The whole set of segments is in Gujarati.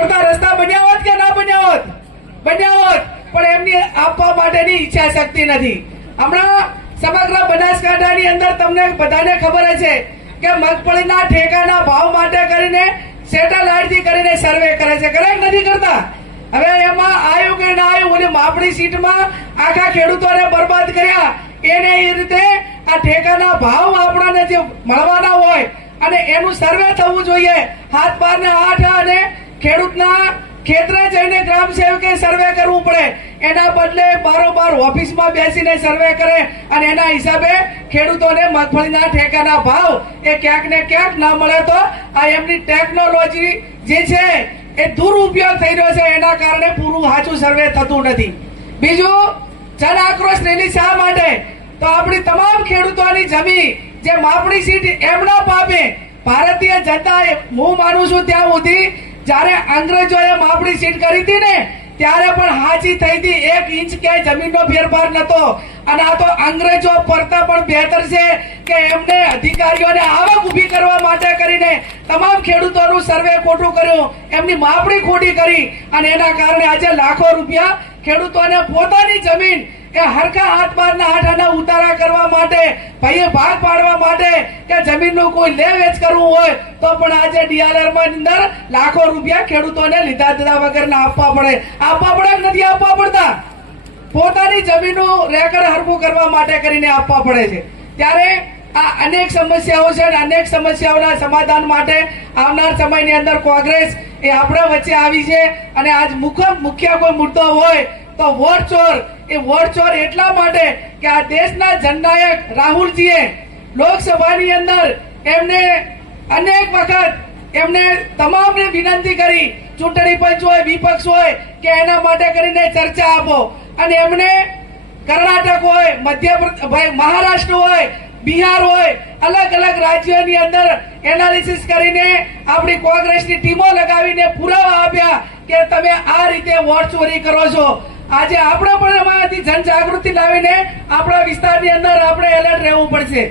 જોડતા રસ્તા બન્યા હોત કે ના બન્યા હોત? બન્યા હોત, પણ એમની આપવા માટેની ઈચ્છા શક્તિ નથી. હમણાં સમગ્ર બનાસકાંઠાની અંદર તમને બધાને ખબર હશે કે મગફળીના ઠેકાના ભાવ માટે કરીને સેટેલાઇટથી કરીને સર્વે કરે છે. કરે નથી કરતા? હવે એમાં આવ્યું કે ના આવ્યું ઓલી માપણી સીટમાં આખા ખેડૂતોને બરબાદ કર્યા. એને એ રીતે આ ઠેકાના ભાવ આપણાને જે મળવાના હોય અને એનું સર્વે થવું જોઈએ. હાથ બાર ને આઠ અને ખેડૂતના ખેતરે જઈને ગ્રામ સેવકે સર્વે કરવું પડે. એના બદલે બારોબાર ઓફિસમાં બેસીને સર્વે કરે અને એના હિસાબે ખેડૂતોને મગફળીના ઠેકાના ભાવ એ ક્યાંક ને ક્યાંક ના મળે તો આ એમની ટેકનોલોજી જે છે એ દુરુપયોગ થઈ રહ્યો છે. એના કારણે પૂરું સાચું સર્વે થતું નથી. બીજું, જન આક્રોશ રેલી શા માટે? તો આપણી તમામ ખેડૂતોની જમીન જે માપણી સીટ એમના પાપે ભારતીય જનતા હું માનું છું, ત્યાં સુધી જ્યારે અંગ્રેજોએ માપણી સીટ કરી હતી ને, ત્યારે પણ હાજી થઈ હતી. એક ઇંચ ક્યાંય જમીનનો ફેરફાર નતો. અને આ તો અંગ્રેજો પરતા પણ બહેતર છે કે એમને અધિકારીઓને આવક ઊભી કરવા માટે કરીને તમામ ખેડૂતોનું સર્વે ખોટું કર્યું, એમની માપણી ખોટી કરી, અને એના કારણે આજે લાખો રૂપિયા ખેડૂતોને પોતાની જમીન એ હરકા હાથ બારના આઠાના ઉતારા કરવા માટે ભાઈએ ભાગ પાડવા માટે કે જમીનનું કોઈ લે વેચ કરવું હોય, તો પણ આજે ડીઆરઆરમાં અંદર લાખો રૂપિયા ખેડૂતોને લીધા દીધા વગર આપવા પડે. આપવા પડે કે નથી આપવા પડતા? પોતાની જમીનનું રેકર્ડ હરવું કરવા માટે કરીને આપવા પડે છે. ત્યારે આ અનેક સમસ્યાઓ છે અને અનેક સમસ્યાઓના સમાધાન માટે આવનાર સમયની અંદર કોંગ્રેસ એ આપણા વચ્ચે આવી છે અને આજ મુખ્ય મુખ્ય કોઈ મુદ્દો હોય તો વોટ ચોર, એ વોટ ચોર એટલા માટે કે આ દેશના જનનાયક રાહુલજીએ લોકસભાની અંદર એમને અનેક વખત એમને તમામને વિનંતી કરી, ચૂંટણી પંચ હોય, વિપક્ષ હોય, કે એના માટે કરીને ચર્ચા આપો. અને એમને કર્ણાટક હોય, મધ્યપ્રદેશ મહારાષ્ટ્ર હોય, બિહાર હોય, અલગ અલગ રાજ્યોની અંદર એનાલિસિસ કરીને આપણી કોંગ્રેસની ટીમો લગાવીને પુરાવા આપ્યા કે તમે આ રીતે વોટ ચોરી કરો છો. આજે આપણે પણ એમાંથી જનજાગૃતિ લાવીને આપણા વિસ્તારની અંદર આપણે એલર્ટ રહેવું પડશે.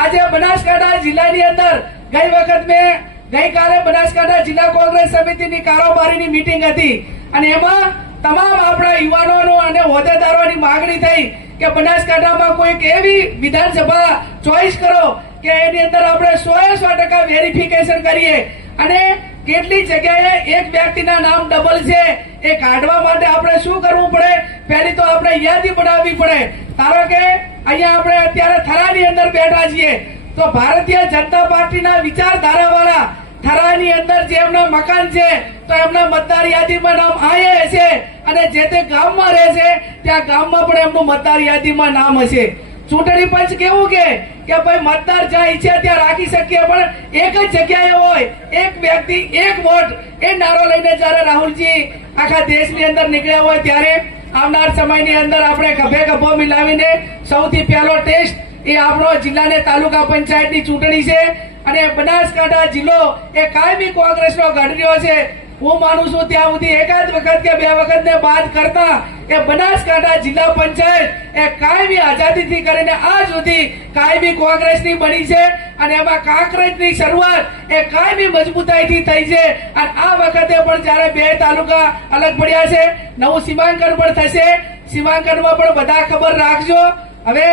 આજે બનાસકાંઠા જિલ્લાની અંદર ગઈ વખત મેં ગઈકાલે બનાસકાંઠા જિલ્લા કોંગ્રેસ સમિતિની કારોબારીની મીટિંગ હતી. અને એમાં તમામ આપણા યુવાનોનો અને હોદ્દેદારોની માંગણી થઈ કે બનાસકાંઠામાં કોઈક એવી વિધાનસભા ચોઈસ કરો કે એની અંદર આપણે સો એ સો ટકા વેરિફિકેશન કરીએ. અને કેટલી જગ્યાએ એક વ્યક્તિના નામ ડબલ છે, એ કાઢવા માટે આપણે શું કરવું? પહેલી તો આપણે યાદી બનાવવી પડે. ધારો કે અહીંયા આપણે અત્યારે થરાની અંદર બેઠા છીએ. તો ભારતીય જનતા પાર્ટીના વિચારધારાવાળા થરાની અંદર જે એમના મકાન છે, તો એમના મતદાર યાદીમાં નામ આયે હશે. અને જે તે ગામમાં રહે છે, ત્યાં ગામમાં પણ એમનું મતદાર યાદીમાં નામ હશે. ચૂંટણી પંચ કેવું કે કે ભાઈ મતદાર જ્યાં ઈચ્છે ત્યાં રાખી શકીએ, પણ એક જ જગ્યાએ હોય, એક વ્યક્તિ, એક વોટ એ નારો લઈને જ્યારે રાહુલજી આખા દેશની અંદર નીકળ્યા હોય ત્યારે આવનાર સમયની અંદર આપણે ગભે ગભો મિલાવીને સૌથી પહેલો ટેસ્ટ એ આપણો જિલ્લાને તાલુકા પંચાયતની ચૂંટણી છે. અને બનાસકાંઠા જિલ્લો એ કાયમી કોંગ્રેસનો ગઢ રહ્યો છે. હું માનું છું ત્યાં સુધી એકાદ વખત કે બે વખત ને બાદ કરતા એ બનાસકાંઠા જિલ્લા પંચાયત એ કાયમી આઝાદીથી કરીને આ સુધી કાયમી કોંગ્રેસની બની છે અને એમાં કાંકરેજની શરૂઆત એ કાયમી મજબૂતાઈથી થઈ છે. અને આ વખતે પણ જ્યારે બે તાલુકા અલગ પડ્યા છે, નવું સીમાંકન પણ થશે. સીમાંકનમાં પણ બધા ખબર રાખજો. હવે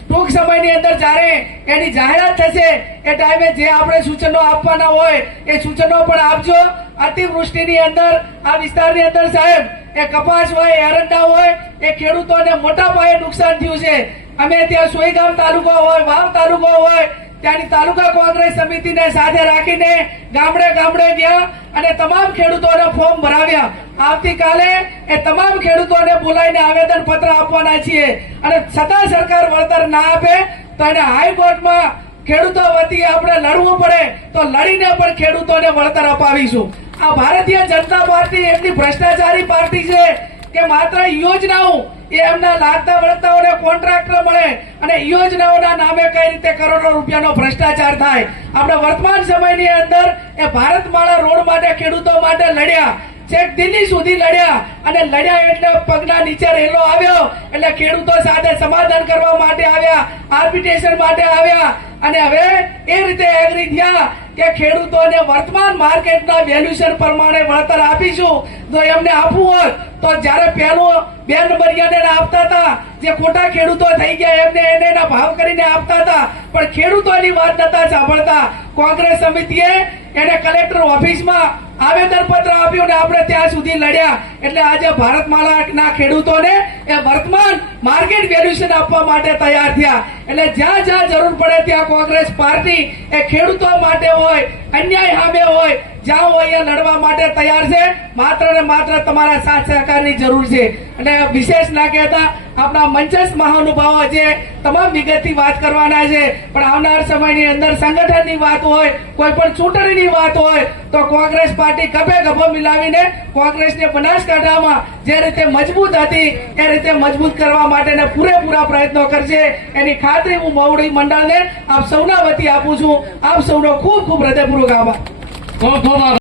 ટૂંક સમયની અંદર જ્યારે એની જાહેરાત થશે, એ ટાઈમે જે આપણે સૂચનો આપવાના હોય, એ સૂચનો પણ આપજો. અતિવૃષ્ટિની અંદર, આ વિસ્તારની અંદર સાહેબ, એ કપાસ હોય એરંડા હોય, એ ખેડૂતોને મોટા પાયે નુકસાન થયું છે. અમે ત્યાં સોયગામ તાલુકો હોય, વાવ તાલુકો હોય, ત્યાંની તાલુકા કોંગ્રેસ સમિતિને સાથે રાખીને ગામડે ગામડે ગયા અને તમામ ખેડૂતોને ફોર્મ ભરાવ્યા. આવતીકાલે એ તમામ ખેડૂતોને બોલાવીને આવેદન પત્ર આપવાના છીએ. અને છતાં સરકાર વળતર ના આપે, તો એને હાઈકોર્ટમાં ખેડૂતો વતી આપણે લડવું પડે, તો લડીને પણ ખેડૂતોને વળતર અપાવીશું. આ ભારતીય જનતા પાર્ટી એમની ભ્રષ્ટાચારી પાર્ટી છે કે માત્ર યોજનાઓ એ એમના લાગતા વળગતાઓને કોન્ટ્રાક્ટર મળે અને યોજનાઓના નામે કઈ રીતે કરોડો રૂપિયાનો ભ્રષ્ટાચાર થાય. આપણે વર્તમાન સમયની અંદર એ ભારતમાળા રોડ માટે, ખેડૂતો માટે લડ્યા. છેક દિલ્હી સુધી લડ્યા અને લડ્યા એટલે પગના નીચે રેલો આવ્યો. એટલે ખેડૂતો સાથે સમાધાન કરવા માટે આવ્યા આર્બિટ્રેશન માટે આવ્યા. અને હવે એ રીતે એગ્રી થયા કે ખેડૂતોને વર્તમાન માર્કેટના વેલ્યુશન પ્રમાણે વળતર આપીશું. જો એમને આપવું હોય, તો જ્યારે પહેલો બે નંબરિયાને આપતા હતા, જે ખોટા ખેડૂતો થઈ ગયા, એમને એને એના ભાવ કરીને આપતા હતા. પણ ખેડૂતોની વાત નતા સાંભળતા. કોંગ્રેસ સમિતિએ એને કલેક્ટર ઓફિસમાં આવેદન પત્ર આપ્યું ને આપણે ત્યાં સુધી લડ્યા. એટલે આજે ભારતમાલાના ખેડૂતોને એ વર્તમાન માર્કેટ વેલ્યુએશન આપવા માટે તૈયાર થયા. એટલે જ્યાં જ્યાં જરૂર પડે ત્યાં કોંગ્રેસ પાર્ટી એ ખેડૂતો માટે હોય, અન્યાય સામે હોય, જ્યાં હોય એ લડવા માટે તૈયાર છે. માત્ર ને માત્ર તમારા સાથ સહકારની જરૂર છે. અને વિશેષ ના કહેતા આપણા મંચસ્થ મહાનુભાવો છે, તમામ વિગતથી વાત કરવાના છે. પણ આવનાર સમયની અંદર સંગઠનની વાત હોય, કોઈ પણ ચૂંટણીની વાત હોય, તો કોંગ્રેસ પાર્ટી ગભે ગભો મિલાવીને કોંગ્રેસને બનાસકાંઠામાં જે રીતે મજબૂત હતી, એ રીતે મજબૂત કરવા માટેના પૂરેપૂરા પ્રયત્નો કરશે. એની ખાતરી હું મવડી મંડળને આપ સૌના વતી આપું છું. આપ સૌનો ખૂબ ખૂબ હૃદયપૂર્વક આભાર.